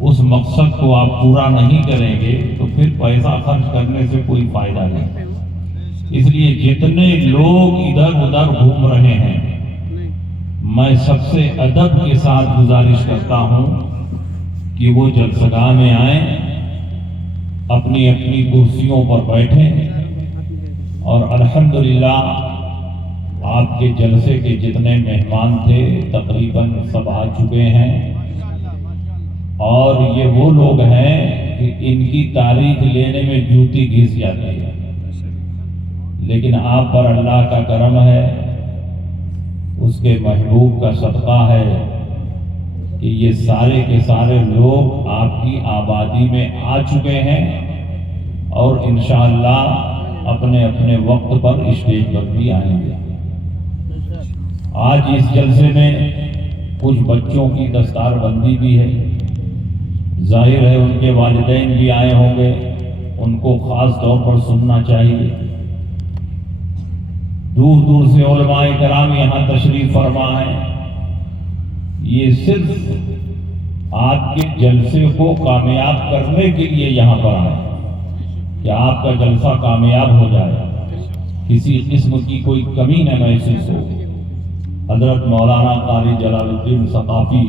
اس مقصد کو آپ پورا نہیں کریں گے تو پھر پیسہ خرچ کرنے سے کوئی فائدہ نہیں۔ اس لیے جتنے لوگ ادھر ادھر گھوم رہے ہیں، میں سب سے ادب کے ساتھ گزارش کرتا ہوں کہ وہ جلسگاہ میں آئیں، اپنی اپنی کرسیوں پر بیٹھیں، اور الحمدللہ آپ کے جلسے کے جتنے مہمان تھے تقریباً سب آ چکے ہیں، اور یہ وہ لوگ ہیں کہ ان کی تاریخ لینے میں جوتی گھس جاتی ہے، لیکن آپ پر اللہ کا کرم ہے، اس کے محبوب کا صدقہ ہے کہ یہ سارے کے سارے لوگ آپ کی آبادی میں آ چکے ہیں، اور انشاءاللہ اپنے اپنے وقت پر اسٹیج پر بھی آئیں گے۔ آج اس جلسے میں کچھ بچوں کی دستار بندی بھی ہے، ظاہر ہے ان کے والدین بھی آئے ہوں گے، ان کو خاص طور پر سننا چاہیے۔ دور دور سے علماء کرام یہاں تشریف فرما ہیں، یہ صرف آپ کے جلسے کو کامیاب کرنے کے لیے یہاں پر آئے کہ آپ کا جلسہ کامیاب ہو جائے، کسی قسم کی کوئی کمی نہ محسوس ہو۔ حضرت مولانا قاری جلال الدین ثقافی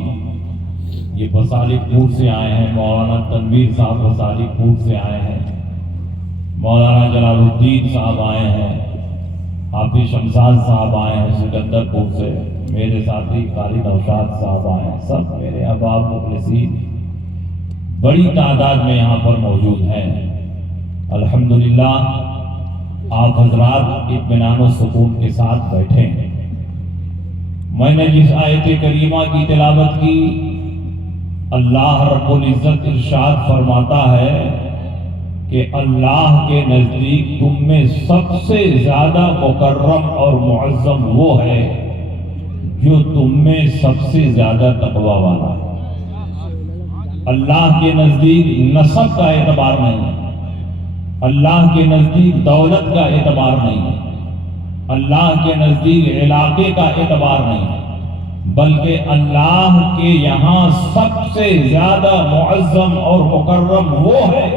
یہ بسالک پور سے آئے ہیں، مولانا تنویر صاحب بسالک پور سے آئے ہیں، مولانا جلال الدین صاحب آئے ہیں، حافظ شمشاد صاحب آئے ہیں سکندر پور سے، میرے ساتھی قاری نوشاد صاحب آئے ہیں، سب میرے احباب مخلصین بڑی تعداد میں یہاں پر موجود ہیں۔ الحمدللہ آپ حضرات اطمینان و سکون کے ساتھ بیٹھے ہیں۔ میں نے جس آیت کریمہ کی تلاوت کی، اللہ رب العزت ارشاد فرماتا ہے کہ اللہ کے نزدیک تم میں سب سے زیادہ مکرم اور معظم وہ ہے جو تم میں سب سے زیادہ تقوی والا ہے۔ اللہ کے نزدیک نسب کا اعتبار نہیں ہے، اللہ کے نزدیک دولت کا اعتبار نہیں ہے، اللہ کے نزدیک علاقے کا اعتبار نہیں ہے، بلکہ اللہ کے یہاں سب سے زیادہ معظم اور مکرم وہ ہے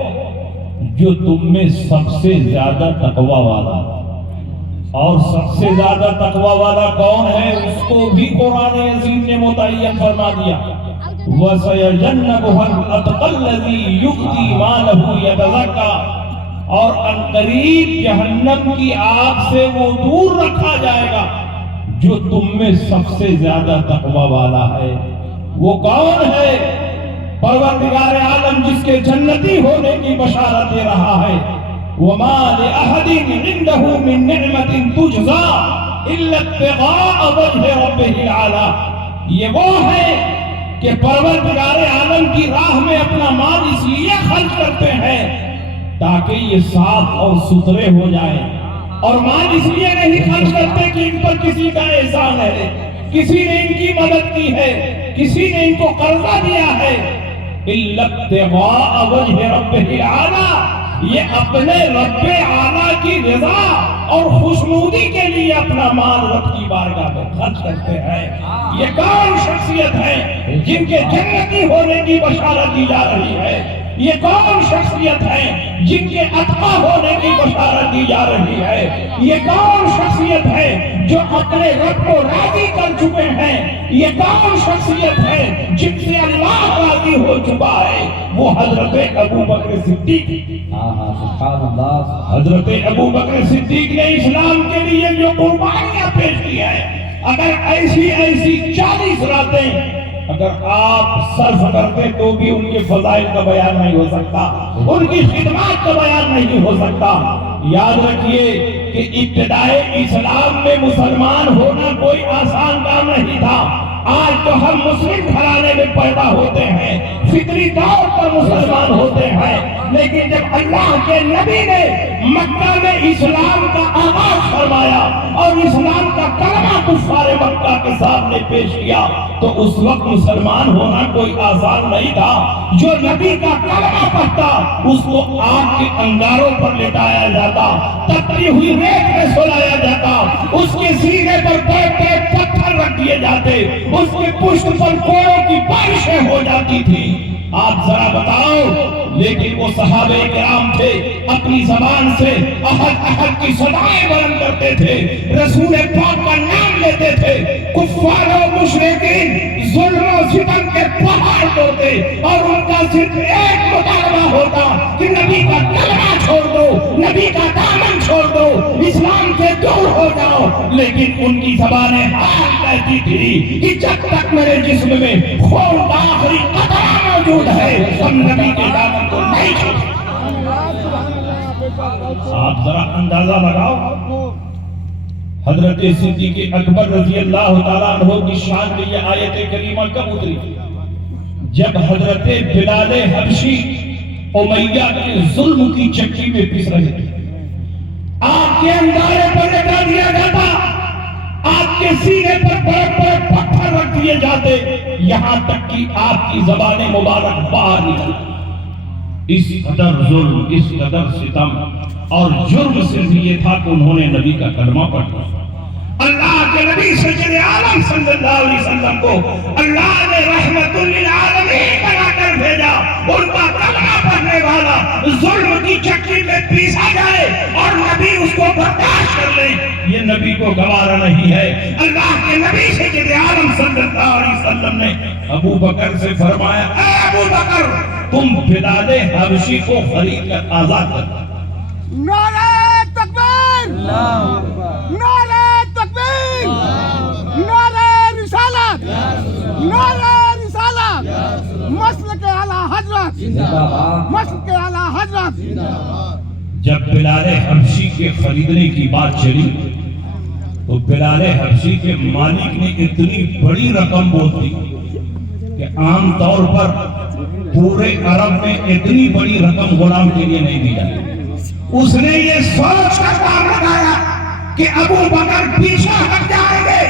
جو تم میں سب سے زیادہ تقوی والا ہے۔ اور سب سے زیادہ تقوی والا کون ہے اس کو بھی قرآن عظیم نے متعین فرما دیا، وَسَيَجَنَّبُهَا الْأَتْقَى الَّذِي يُؤْتِي مَالَهُ يَتَزَكَّىٰ، اور عنقریب جہنم کی آگ سے وہ دور رکھا جائے گا جو تم میں سب سے زیادہ تقوی والا ہے۔ وہ کون ہے؟ پروردگار عالم جس کے جنتی ہونے کی بشارت دے رہا ہے، وَمَا لِأَحَدٍ عِندَهُ مِن نِعْمَةٍ تُجْزَىٰ إِلَّا ابْتِغَاءَ وَجْهِ رَبِّهِ الْأَعْلَىٰ۔ یہ وہ ہے کہ پروردگار عالم کی راہ میں اپنا مال اس لیے خرچ کرتے ہیں تاکہ یہ صاف اور ستھرے ہو جائیں، اور مال اس لیے نہیں خرچ کرتے کہ ان پر کسی کا احسان ہے، کسی نے ان کی مدد کی ہے، کسی نے ان کو قرضہ دیا ہے، إِلَّا ابْتِغَاءَ وَجْهِ رَبِّهِ الْأَعْلَىٰ، یہ اپنے رب اعلیٰ کی رضا اور خوشنودی کے لیے اپنا مال رب کی بارگاہ میں خرچ کرتے ہیں۔ یہ کون شخصیت ہے جن کے جنتی ہونے کی بشارت دی جا رہی ہے؟ یہ کون شخصیت ہے جن کے اتقیٰ ہونے کی بشارت دی جا رہی ہے؟ یہ کون شخصیت ہے جو اپنے رب کو راضی کر چکے ہیں؟ یہ کون شخصیت ہے جن سے اللہ راضی ہو چکا ہے؟ وہ حضرت ابوبکر صدیق۔ سبحان اللہ۔ حضرت ابوبکر صدیق نے اسلام کے لیے جو قربانیاں پیش کی ہیں، اگر ایسی 40 راتیں اگر آپ صرف کرتے تو بھی ان کے فضائل کا بیان نہیں ہو سکتا، ان کی خدمات کا بیان نہیں ہو سکتا۔ یاد رکھیے کہ ابتدائے اسلام میں مسلمان ہونا کوئی آسان کام نہیں تھا۔ آج تو ہم مسلم گھرانے میں پیدا ہوتے ہیں، فطری طور پر مسلمان ہوتے ہیں، لیکن جب اللہ کے نبی نے مکہ میں اسلام کا آغاز فرمایا اور اسلام کا کلمہ کفار مکہ کے سامنے پیش کیا تو اس وقت مسلمان ہونا کوئی آسان نہیں تھا۔ جو نبی کا کلمہ پڑھتا اس کو آگ کے انگاروں پر لٹایا جاتا، تپتی ہوئی ریت میں سلایا جاتا، اس کے سینے پر بڑے پتھر رکھ دیے جاتے، اس کے پشت پر کوڑوں کی بارشیں ہو جاتی تھی۔ آپ ذرا بتاؤ، لیکن وہ صحابہ کرام تھے اپنی زبان سے احد احد کی صدائیں بلند کرتے تھے، رسول پاک کا نام لیتے تھے، کفار و مشرکین ظلم و ستم کے پہاڑ توڑتے اور ان کا صرف ایک مطالبہ ہوتا کہ نبی کا کلمہ چھوڑ دو، نبی کا دامن چھوڑ دو، اسلام سے دور ہو جاؤ، لیکن ان کی زبانیں حال کہتی تھی کہ جب تک میرے جسم میں خون کا آخری قطرہ موجود ہے ہم نبی کے دامن کو نہیں چھوڑیں۔ آپ ذرا اندازہ لگاؤ حضرت صدیق اکبر رضی اللہ تعالیٰ عنہ کی شان میں یہ آیت کریمہ کب اتری؟ جب حضرت بلال حبشی امیہ کے ظلم کی چکی میں پس رہے تھے، آپ کے اندارے پر لٹا دیا جاتا، آپ کے سینے پر بڑے بڑے پتھر رکھ دیے جاتے، یہاں تک کہ آپ کی زبان مبارک باہر نکل۔ اس قدر ظلم، اس قدر ستم اور جرم صرف یہ تھا کہ انہوں نے نبی کا کلمہ پڑھا۔ اللہ کے نبی سید عالم صلی اللہ علیہ وسلم کو اللہ نے رحمت للعالمین بنا کر بھیجا، ان کا کلمہ پڑھنے والا ظلم کی چکی میں پیسا جائے اور نبی اس کو برداشت کر لے، یہ نبی کو گوارا نہیں ہے۔ اللہ کے نبی سید عالم صلی اللہ علیہ وسلم نے ابو بکر سے فرمایا، اے ابو بکر تم بلال حبشی کو خرید کر آزاد کر۔ نعرہ تکبیر، نعرہ تکبیر، نعرہ رسالت، نعرہ رسالت، مسلک اعلی حضرت، مسلک اعلی حضرت۔ جب بلال حبشی کے خریدنے کی بات چلی تو بلال حبشی کے مالک نے اتنی بڑی رقم بول دی کہ عام طور پر پورے عرب میں اتنی بڑی رقم غلام کے لیے نہیں دی جاتی۔ اس نے یہ سوچ کر کام لگایا کہ ابو بکر پیچھے ہٹ جائیں گے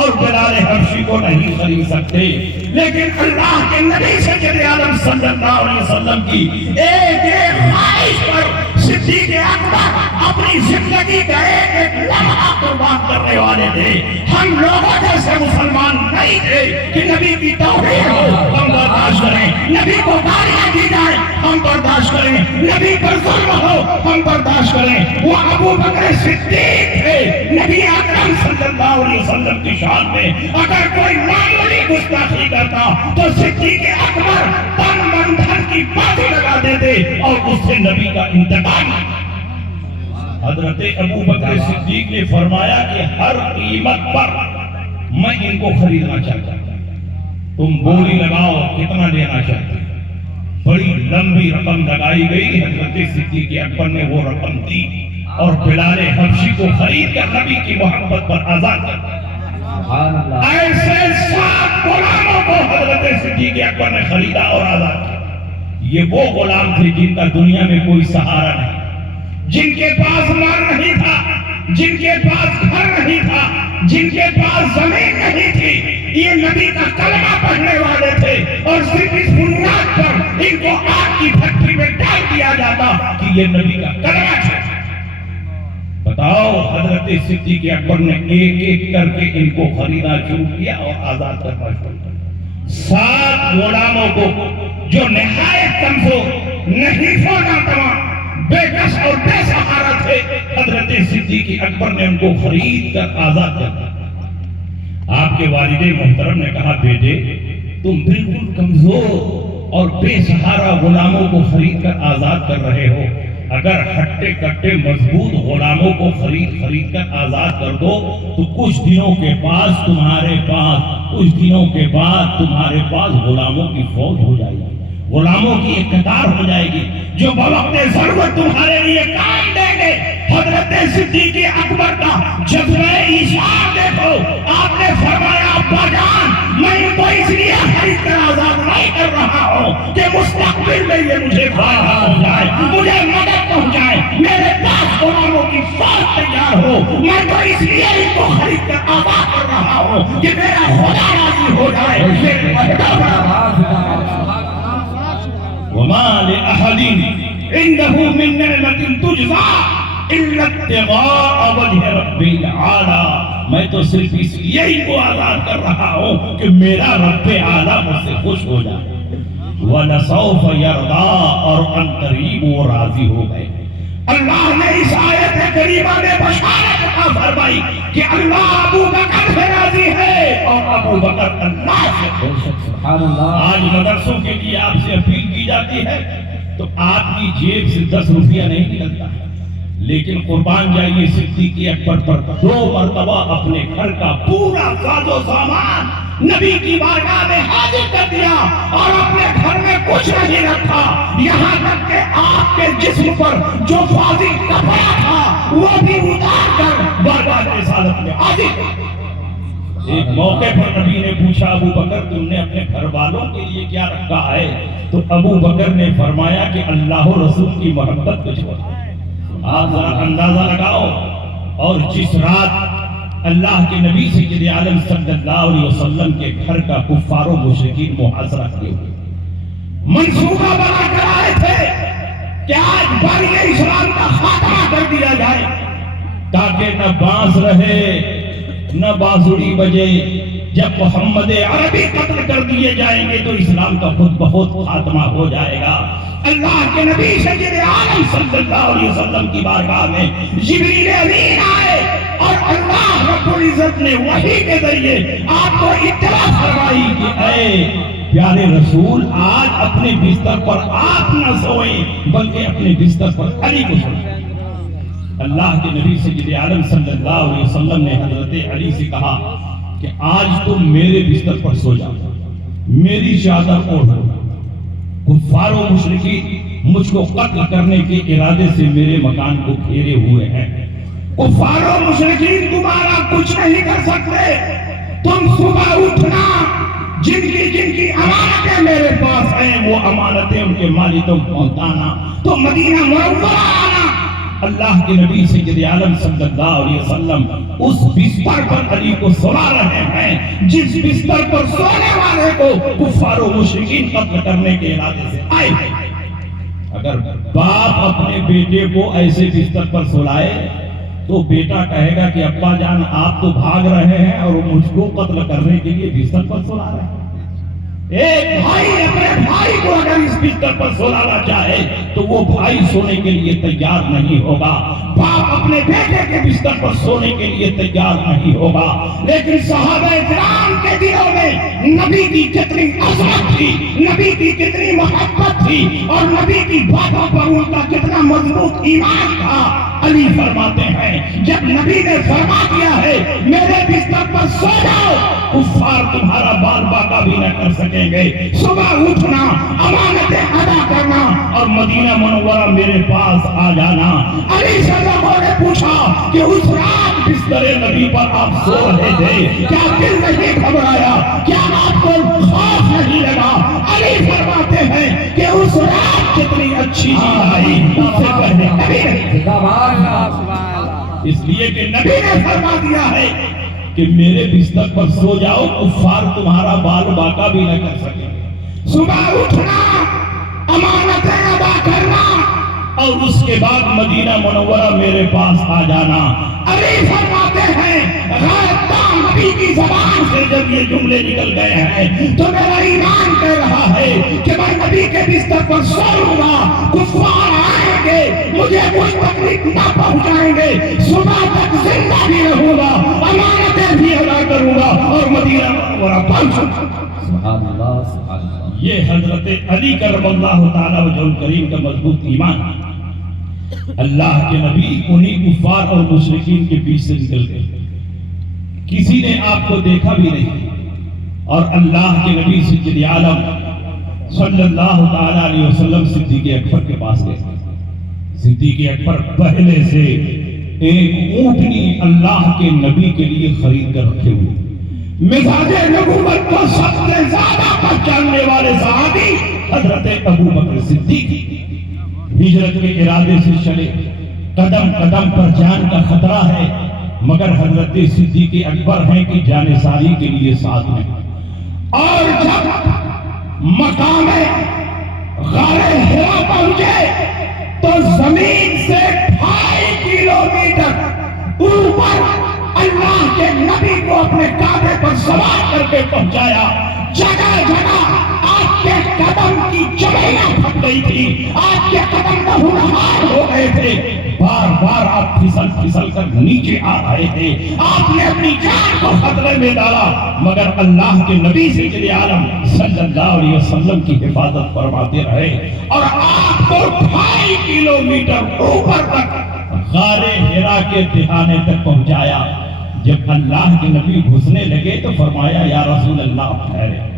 اور بلال حبشی کو نہیں خرید سکتے، لیکن اللہ کے نبی سید عالم صلی اللہ علیہ وسلم کی ایک خواہش پر صدیق اکبر اپنی زندگی کا ایک لمحہ قربان کرنے والے تھے۔ ہم لوگوں جیسے مسلمان نہیں تھے کہ نبی کی توہین ہو ہم برداشت کریں، نبی کو گالیاں دی جائیں ہم برداشت کریں، نبی پر ظلم ہو ہم برداشت کریں۔ وہ ابو بکر صدیق تھے نبی اکرم صلی اللہ علیہ وسلم کی شان میں، اگر کوئی معمولی گستاخی کرتا تو صدیق اکبر تن من دھن کی بازی لگا دیتے اور اس سے نبی کا انتقام۔ حضرت ابو بکر صدیق نے فرمایا کہ ہر قیمت پر میں ان کو خریدنا چاہتا ہوں، تم بولی لگاؤ کتنا لینا چاہتے ہیں۔ بڑی لمبی رقم لگائی گئی، حضرت صدیق اکبر نے وہ رقم دی اور بلال حبشی کو خرید کر نبی کی محبت پر آزاد کر۔ ایسے 7 غلاموں کو حضرت صدیق اکبر نے خریدا اور آزاد کیا۔ یہ وہ غلام تھے جن کا دنیا میں کوئی سہارا نہیں، جن کے پاس مال نہیں تھا، جن کے پاس گھر نہیں تھا، جن کے پاس زمین نہیں تھی، یہ نبی کا کلمہ پڑھنے والے تھے اور صرف اس بنیاد پر ان کو آگ کی بھٹی میں ڈال دیا جاتا کہ یہ نبی کا کلمہ چھوڑا۔ بتاؤ حضرت صدیق اکبر نے ایک ایک کر کے ان کو خریدا شروع کیا اور آزاد کرنا شروع کیا۔ 7 غلاموں کو جو نہایت کمزور، نحیف و ناتواں، بے کس اور بے سہارا تھے، حضرت صدیق اکبر نے ان کو خرید کر آزاد کر دیا۔ آپ کے والد محترم نے کہا، بیٹے تم بالکل کمزور اور بے سہارا غلاموں کو خرید کر آزاد کر رہے ہو، اگر ہٹے کٹے مضبوط غلاموں کو خرید کر آزاد کر دو تو کچھ دنوں کے بعد تمہارے پاس غلاموں کی فوج ہو جائے گی، غلاموں کی ایک قطار ہو جائے گی جو بوقت ضرورت تمہارے لیے کام دیں گے۔ حضرت صدیق اکبر کا جذبہ ایثار دیکھو، آپ نے فرمایا ابا جان میں ان کو اس لیے خرید کر آزاد نہیں کر رہا ہوں کہ مستقبل میں یہ مجھے فائدہ پہنچائے، مجھے مدد پہنچائے، میرے پاس غلاموں کی فوج تیار ہو، میں تو اس لیے ان کو خرید کر آزاد کر رہا ہوں کہ میرا خدا راضی ہو جائے، میرے وما لأحد عنده من نعمة تجزى إلا ابتغاء وجه رب العالى۔ میں تو صرف اس لیے ان کو آزاد کر رہا ہوں کہ میرا رب اعلیٰ مجھ سے خوش ہو جائے۔ وَلَسَوْفَ يَرْضَىٰ، اور ان قریب وہ راضی ہو گئے۔ اللہ نے اس آیت کریمہ میں بشارت عطا فرمائی کہ اللہ ابو بکر سے راضی ہے اور ابو بکر اللہ سے خوش ہے۔ سبحان اللہ۔ آج مدرسوں کے لیے آپ سے اپیل کی جاتی ہے تو آپ کی جیب سے 10 روپیہ نہیں نکلتا، لیکن قربان جائیے صدیق اکبر پر 2 مرتبہ اپنے گھر کا پورا ساز و سامان نبی کی بارگاہ میں حاضر کر دیا اور اپنے گھر میں کچھ نہیں رکھا، یہاں تک کہ آپ کے جسم پر جو فاضل کپڑا تھا وہ بھی اتار کر بارگاہ رسالت میں حاضر۔ ایک موقع پر نبی نے پوچھا ابو بکر تم نے اپنے گھر والوں کے لیے کیا رکھا ہے؟ تو ابو بکر نے فرمایا کہ اللہ و رسول کی محبت کو چھوڑ۔ آپ ذرا اندازہ لگاؤ، اور جس رات اللہ کے نبی سید عالم صلی اللہ علیہ وسلم کے گھر کا کفار و مشرکین محاصرہ کیے ہوئے منصوبہ بنا کر آئے تھے کہ آج بانی اسلام کا خاتمہ کر دیا جائے، تاکہ نہ بانس رہے نہ بانسری بجے، جب محمد عربی قتل کر دیے جائیں گے تو اسلام کا خود بخود خاتمہ ہو جائے گا۔ اللہ کے نبی سید عالم صلی اللہ علیہ وسلم کی بارگاہ میں جبریل امین آئے اور اللہ رب العزت نے وحی کے ذریعے آپ کو اطلاع فرمائی کہ اے پیارے رسول آج اپنے بستر پر آپ نہ سوئیں بلکہ اپنے بستر پر علی کو سوئیں۔ اللہ کے نبی سید عالم صلی اللہ علیہ وسلم نے حضرت علی سے کہا کہ آج تم میرے بستر پر سو جاؤ، میری چادر اوڑھو، کفار و مشرکین مجھ کو قتل کرنے کے ارادے سے میرے مکان کو گھیرے ہوئے ہیں، کفار و مشرکین تمہارا کچھ نہیں کر سکتے، تم صبح اٹھنا، جن کی امانتیں میرے پاس ہیں وہ امانتیں ان کے مالکوں کو پہنچانا، تو مدینہ منورہ آنا۔ اللہ کے نبی سید عالم صلی اللہ علیہ وسلم اس بستر پر علی کو سلا رہے ہیں جس بستر پر سونے والے کو کفار و مشرکین قتل کرنے کے ارادے سے آئے۔ اگر باپ اپنے بیٹے کو ایسے بستر پر سلائے تو بیٹا کہے گا کہ ابا جان آپ تو بھاگ رہے ہیں اور مجھ کو قتل کرنے کے لیے بستر پر سلا رہے ہیں۔ ایک بھائی اپنے بھائی کو اگر اس بستر پر سلانا چاہے تو وہ بھائی سونے کے لیے تیار نہیں ہوگا، باپ اپنے بیٹے کے بستر پر سونے کے لیے تیار نہیں ہوگا۔ لیکن صحابہ کرام کے دلوں میں نبی کی کتنی عظمت تھی، نبی کی کتنی محبت تھی اور نبی کی باتوں پر ان کا کتنا مضبوط ایمان تھا۔ علی فرماتے ہیں جب نبی نے فرما دیا ہے میرے بستر پر سو جاؤ، کفار تمہارا بال باقا بھی نہ کر سکیں گے، صبح اٹھنا، امانتیں ادا کرنا اور مدینہ منورہ میرے پاس آ جانا۔ علی سے لوگوں نے پوچھا کہ اس رات بستر نبی پر آپ سو رہے تھے، کیا دل نہیں گھبرایا، کیا آپ کو خوف نہیں لگا؟ علی فرماتے ہیں کہ اس رات کتنی اچھی نیند آئی اس سے پہلے کبھی نہیں۔ اس لیے کہ نبی نے فرما دیا ہے کہ میرے بستر پر سو جاؤ، کفار تمہارا بال باقا بھی نہ کر سکے۔ صبح اٹھنا، امانتیں ادا کرنا اور اس کے بعد مدینہ منورہ میرے پاس آ جانا۔ علی فرماتے ہیں غیرتاں نبی کی زبان سے جب یہ جملے نکل گئے ہیں تو میرا ایمان کہہ رہا ہے کہ میں نبی کے بستر پر سوؤں گا، کفار آئیں گے، مجھے کوئی تکلیف نہ پہنچائیں گے، صبح تک زندہ بھی رہوں گا، امانتیں بھی ادا کروں گا اور مدینہ منورہ پہنچوں گا۔ سبحان اللہ، سبحان اللہ۔ یہ حضرت علی کرم اللہ تعالیٰ وجہ الکریم کا مضبوط ایمان ہے۔ اللہ کے نبی انہی کفار اور مشرکین کے بیچ سے نکل گئے، کسی نے آپ کو دیکھا بھی نہیں، اور اللہ کے نبی سید عالم صلی اللہ تعالیٰ علیہ وسلم صدیق اکبر کے پاس گئے۔ صدیق اکبر پہلے سے ایک اونٹنی اللہ کے نبی کے لیے خرید کر رکھے ہوئے، مزاج نبوت کو سب سے زیادہ پہچاننے والے صحابی حضرت ابو بکر صدیق ہجرت کے ارادے سے چلے، قدم قدم پر جان کا خطرہ ہے، مگر حضرت صدیق اکبر ہیں کہ جان ساری کے لیے ساتھ میں۔ اور جب مقام غار حرا پہنچے تو زمین سے 2.5 کلومیٹر اوپر اللہ کے نبی کو اپنے کعبے پر سوار کر کے پہنچایا۔ جگہ جگہ آپ آپ کے قدم کی چڑیاں پھٹ گئی تھی، آپ کے قدم نہونہار ہو گئے تھے، بار بار آپ پھسل پھسل کر نیچے آ رہے تھے، آپ نے اپنی جان کو خطرے میں ڈالا، مگر اللہ کے نبی سید عالم صلی اللہ علیہ وسلم کی حفاظت فرماتے رہے، اور آپ کو 2.5 کلومیٹر اوپر تک غار حرا کے تہانے تک پہنچایا۔ جب اللہ کے نبی گھسنے لگے تو فرمایا یا رسول اللہ ٹھہرے،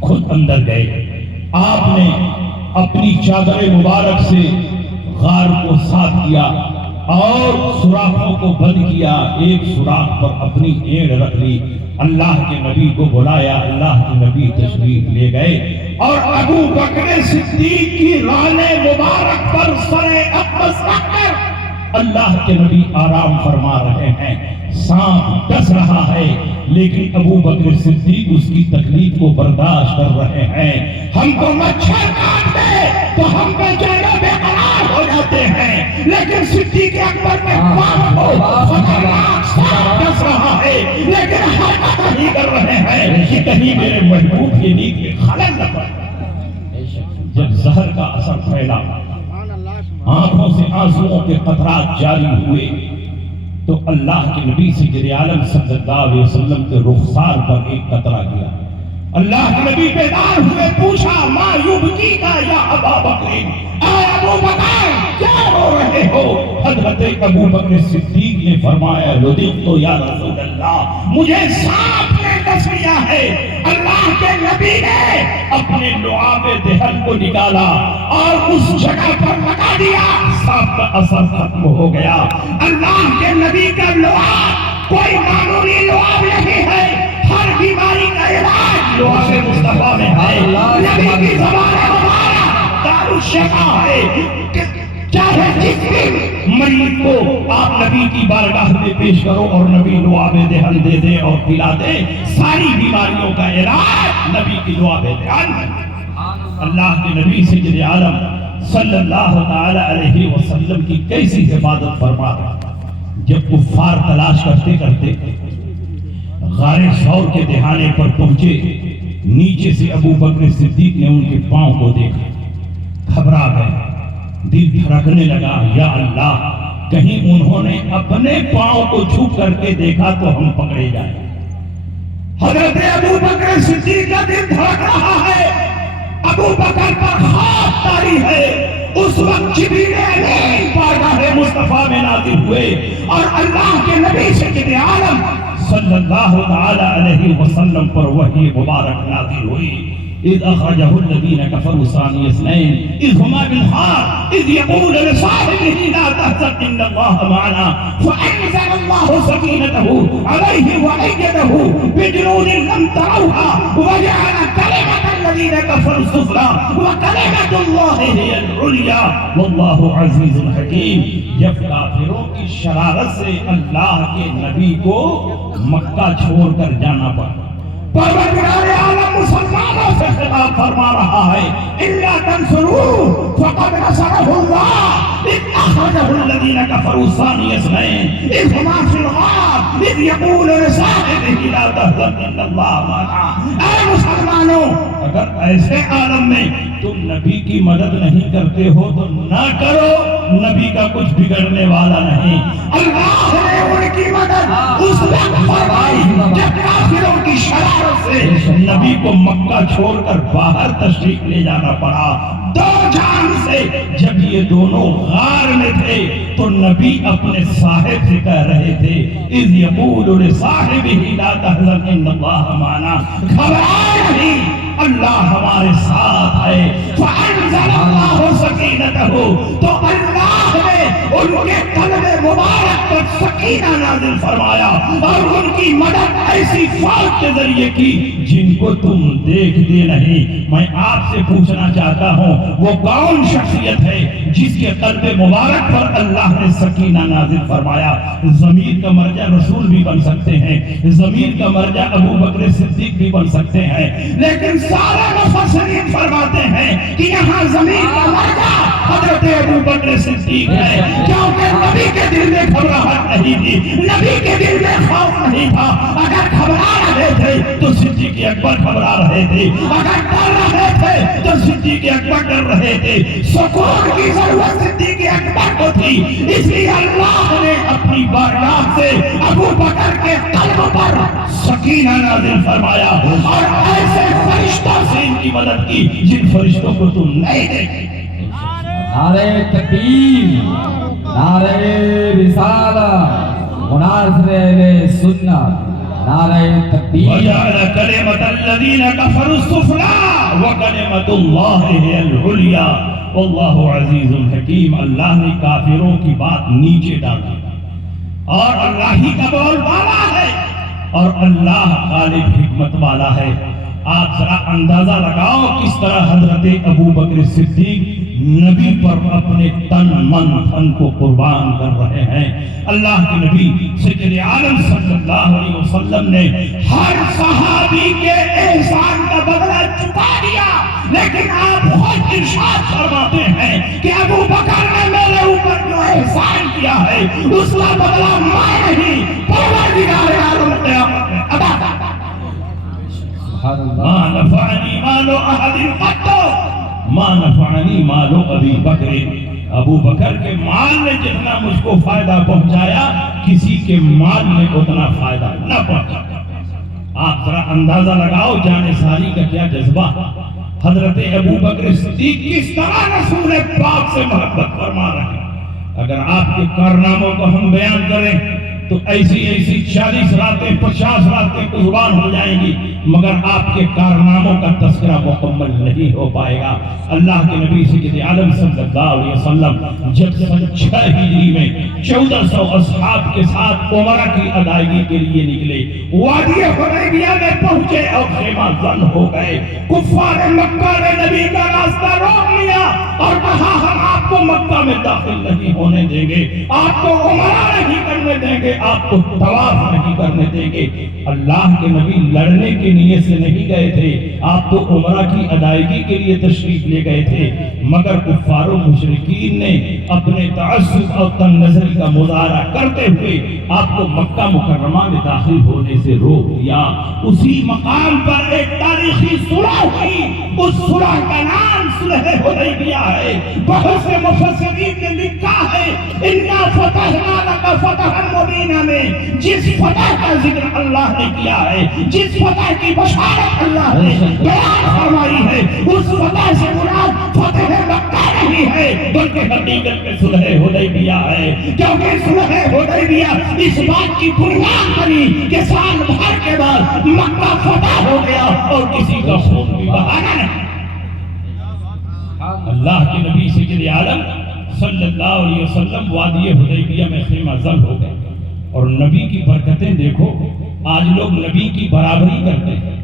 خود اندر گئے، آپ نے اپنی چادر مبارک سے غار کو صاف کیا اور سوراخوں کو بند کیا، ایک سوراخ پر اپنی اینٹ رکھ لی، اللہ کے نبی کو بلایا، اللہ کے نبی تشریف لے گئے، اور ابو بکر صدیق کی ران مبارک پر سر اقدس رکھ کر اللہ کے نبی آرام فرما رہے ہیں، سانپ ڈس رہا ہے لیکن ابو بکر صدیق اس کی تکلیف کو برداشت کر رہے ہیں، ہم کو مچھر کاٹ دے تو ہم بے چین و بے قرار ہو جاتے ہیں، لیکن صدیق اکبر میں پاپ کو خطرناک سانپ ڈس رہا ہے لیکن حرکت نہیں کر رہے ہیں کہ کہیں میرے محبوب کی نیند میں خلل نہ پڑے۔ جب زہر کا اثر پھیلا، آنکھوں سے آنسوؤں کے قطرات جاری ہوئے، تو اللہ کے نبی سید عالم صلی اللہ علیہ وسلم کے رخسار پر ایک قطرہ گیا، اللہ کے نبی بیدار ہوئے، پوچھا ما یبکیکا یا ابا بکر، اے ابو بکر کیا رو رہے ہو؟ حضرت ابو بکر صدیق نے فرمایا لدغت یا رسول اللہ، مجھے سانپ نے ڈس لیا ہے۔ اللہ کے نبی نے اپنے لعاب دہن کو نکالا اور اس جگہ پر لگا دیا، سانپ کا اثر ختم ہو گیا۔ اللہ کے نبی کا لعاب کوئی معمولی لعاب نہیں ہے، ہر بیماری کا علاج لعاب مصطفیٰ میں ہے، نبی کی زبان مبارک دارالشفا ہے، چاہے جس بھی مریض کو آپ نبی کی بارگاہ میں پیش کرو اور نبی لعاب دہن دے دے اور پلا دے، ساری بیماریوں کا علاج نبی کی لعاب دہن ہے۔ اللہ کے نبی سید عالم صلی اللہ تعالی علیہ وسلم کی کیسی حفاظت فرما رہا، جب کفار تلاش کرتے کرتے غار ثور کے دہانے پر پہنچے، نیچے سے ابو بکر صدیق نے ان کے پاؤں کو دیکھا، گھبرا گئے، دل دھڑکنے لگا، یا اللہ کہیں انہوں نے اپنے پاؤں کو جھک کر کے دیکھا تو ہم پکڑے جائیں۔ حضرت ابو بکر صدیق کا دل دھڑک رہا ہے، ابو بکر پر خوف طاری ہے۔ اس وقت جبریل امین بارگاہ مصطفیٰ میں نازل ہوئے اور اللہ کے نبی سید عالم صلی اللہ تعالی علیہ وسلم پر وحی مبارک نازل ہوئی۔ اذ اخرجہ الذین کفروا ثانی اثنین اذ ہما بالغار اذ یقول لصاحبہ لا تحزن ان اللہ معنا فانزل اللہ سکینتہ علیہ وأیدہ بجنود لم تروها وجعل کلمۃ الذین کفروا السفلی وکلمۃ اللہ ہی العلیٰ واللہ عزیز حکیم۔ جب کافروں کی شرارت سے اللہ کے نبی کو مکہ چھوڑ کر جانا پڑا، پروردگار عالم مسلمانوں سے خطاب فرما رہا ہے، اِلَّا تَنْصُرُوهُ فَقَدْ نَصَرَهُ اللَّهُ إِذْ أَخْرَجَهُ الَّذِينَ كَفَرُوا ثَانِيَ اثْنَيْنِ إِذْ هُمَا فِي الْغَارِ إِذْ يَقُولُ لِصَاحِبِهِ لَا تَحْزَنْ إِنَّ اللَّهَ مَعَنَا۔ اے مسلمانوں، اگر ایسے عالم میں تم نبی کی مدد نہیں کرتے ہو تو نہ کرو، نبی کا کچھ بگڑنے والا نہیں۔ اللہ نے ان کی مدد اس وقت فرمائی جب کافروں کی شرارت سے نبی کو مکہ چھوڑ کر باہر تشریف لے جانا پڑا۔ دو جان سے جب یہ دونوں غار میں تھے تو نبی اپنے صاحب سے کہہ رہے تھے، اذ یقول لصاحبہ لا تحزن ان اللہ معنا، گھبرا نہیں، اللہ ہمارے ساتھ ہے۔ فانزل اللہ سکینتہ، تو اللہ نے ان کے قلب مبارک پر سکینہ نازل فرمایا اور ان کی مدد ایسی فوج کے ذریعے کی جن کو تم دیکھتے نہیں۔ میں آپ سے پوچھنا چاہتا ہوں وہ کون شخصیت ہے جس کے قلب مبارک پر اللہ نے سکینہ نازل فرمایا؟ ضمیر کا مرجع رسول بھی بن سکتے ہیں، ضمیر کا مرجع ابو بکر صدیق بھی بن سکتے ہیں، لیکن سارے مفسرین فرماتے ہیں کہ یہاں ضمیر کا مرجع حضرت ابو بکر صدیق ہے، کیونکہ نبی کے دل میں گھبراہٹ نہیں تھی، نبی کے دل میں خوف نہیں تھا۔ اگر گھبرا رہے تھے تو صدیق اکبر گھبرا رہے تھے، اگر ڈر رہے تھے تو صدیق اکبر ڈر رہے تھے. سکون کی ضرورت صدیق اکبر کو تھی, اس لیے اللہ نے اپنی بارگاہ سے ابو بکر کے قلب پر سکینہ نازل فرمایا اور ایسے فرشتوں سے ان کی مدد کی جن فرشتوں کو تم نہیں دیکھتے. نعرہ تکبیر، نعرہ رسالت، مناصر اہل سنت، نعرہ تکبیر. وجعل كلمة الذين كفروا السفلى وكلمة الله هي العليا والله عزيز حكيم. اللہ نے کافروں کی بات نیچے ڈالی اور اللہ ہی کا بول والا ہے اور اللہ غالب حکمت والا ہے. آپ ذرا اندازہ لگاؤ کس طرح حضرت ابو بکر صدیق نبی پر اپنے تن من دھن کو قربان کر رہے ہیں. اللہ کے نبی سید عالم صلی اللہ علیہ وسلم نے ہر صحابی کے احسان کا بدلہ چکا دیا, لیکن آپ خود ارشاد فرماتے ہیں کہ ابو بکر نے میرے اوپر جو احسان کیا ہے اس کا بدلہ میں نہیں پروردگار عالم قیامت میں ادا کروں گا. ما نفعنی مال احد قط ما نفعنی مال ابی بکر. ابو بکر کے مال نے جتنا مجھ کو فائدہ پہنچایا کسی کے مال میں اتنا فائدہ نہ پہنچایا. آپ ذرا اندازہ لگاؤ جان ساری کا کیا جذبہ. حضرت ابو بکر صدیق کس طرح رسول پاک سے محبت فرما رہے ہیں. اگر آپ کے کارناموں کو ہم بیان کریں تو ایسی 40 راتیں 50 راتیں قربان ہو جائیں گی, مگر آپ کے کارناموں کا تذکرہ مکمل نہیں ہو پائے گا. اللہ کے نبی سید عالم صلی اللہ علیہ وسلم جب 6 ہجری میں 1400 اصحاب کے ساتھ عمرہ کی ادائیگی کے لیے نکلے, وادی حدیبیہ میں پہنچے اور خیمہ زن ہو گئے. کفار مکہ نے نبی کا راستہ روک لیا اور کہا ہم آپ کو مکہ میں داخل نہیں ہونے دیں گے, آپ کو عمرہ نہیں کرنے دیں گے, آپ کو طواف نہیں کرنے دیں گے. اللہ کے نبی لڑنے کی نیت سے نہیں گئے تھے, آپ تو عمرہ کی ادائیگی کے لیے تشریف لے گئے تھے, مگر کفار و مشرکین نے اپنے تعصب اور تنگ نظری کا مظاہرہ کرتے ہوئے آپ کو مکہ مکرمہ میں داخل ہونے سے روک دیا. اسی مقام پر ایک تاریخی صلح ہوئی, اس صلح کا نام صلح حدیبیہ ہے. بہت سے مفسرین نے لکھا ہے انا فتحنا لک فتحا مبینا میں جس فتح کا ذکر اللہ نے کیا ہے, جس فتح کی بشارت اللہ نے بیان فرمائی ہے, اس فتح سے مراد فتح مکہ نہیں ہے بلکہ حقیقت میں صلح حدیبیہ ہے. کیونکہ صلح حدیبیہ اس بات کی بنیاد بنی کہ سال بھر کے بعد مکہ فتح ہو گیا اور کسی کا خون بھی بہانا نہیں. اللہ کے نبی سید عالم صلی اللہ علیہ وسلم وادی حدیبیہ میں خیمہ زن ہو گئے. اور نبی کی برکتیں دیکھو, آج لوگ نبی کی برابری کرتے ہیں,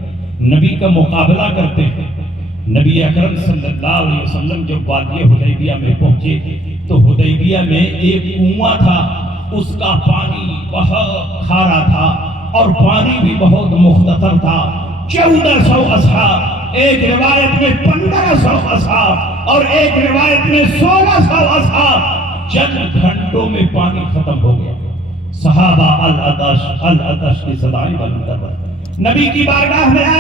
نبی کا مقابلہ کرتے ہیں. نبی اکرم صلی اللہ علیہ وسلم جب وادی حدیبیہ میں پہنچے تو حدیبیہ میں ایک کنواں تھا, اس کا پانی بہت کھارا تھا اور پانی بھی بہت مختصر تھا. 1400 اصحاب, ایک روایت میں 1500 اصحاب اور ایک روایت میں 1600 اصحاب, چند گھنٹوں میں پانی ختم ہو گیا. صحابہ العطش العطش کی صدائیں بلند کر رہے. نبی کی بارگاہ میں